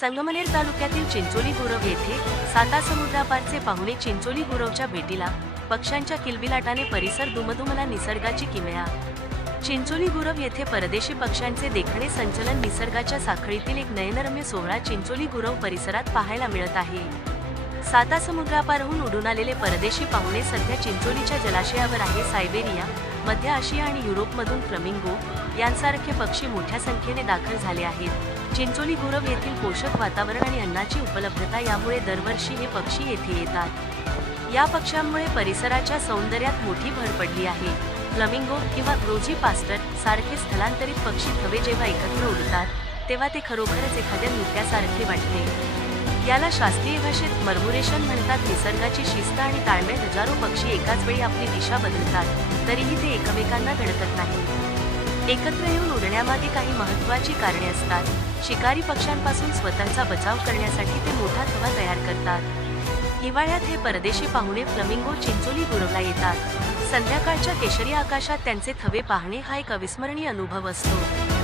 संगमनेर तालुक्यातील चिंचोली गुरव येथे सातासमुद्रापारचे पाहुणे चिंचोली गुरवच्या भेटीला. पक्ष्यांच्या किलबिलाटाने परिसर दुमदुमला. निसर्गाची किमया. चिंचोली गुरव येथे परदेशी पक्ष्यांचे देखणे संचलन. निसर्गाच्या साखळीतील एक नयनरम्य सोहळा चिंचोली गुरव परिसरात पाहायला मिळत आहे. सातासमुद्रापारहून उडून आलेले परदेशी पाहुणे सध्या चिंचोलीच्या जलाशयावर आहे. सायबेरिया, मध्य आशिया आणि युरोपमधून फ्लेमिंगो यांसारखे पक्षी मोठ्या संख्येने दाखल झाले आहेत. चिंचोली गुरव येथील पोषक वातावरण आणि अन्नाची उपलब्धता यामुळे दरवर्षी हे पक्षी येथे येतात. या पक्ष्यांमुळे परिसराच्या सौंदर्यात मोठी भर पडली आहे. फ्लेमिंगो किंवा रोजी पास्टर सारखे स्थलांतरित पक्षी थवे जेव्हा एकत्र उडतात तेव्हा ते खरोखरच एखाद्या नृत्यासारखे वाटते. याला शास्त्रीय भाषेत मर्मुरेशन म्हणतात. निसर्गाची शिस्त आणि ताळमेळ. हजारो पक्षी एकाच वेळी आपली दिशा बदलतात, तरीही ते एकमेकांना धडकत नाही. एकत्र येऊन उडण्यामागे काही महत्त्वाची कारणे असतात. शिकारी पक्ष्यांपासून स्वतःचा बचाव करण्यासाठी ते मोठा थवा तयार करतात. हिवाळ्यात हे परदेशी पाहुणे फ्लेमिंगो चिंचोली गुरवला येतात. संध्याकाळच्या केशरी आकाशात त्यांचे थवे पाहणे हा एक अविस्मरणीय अनुभव असतो.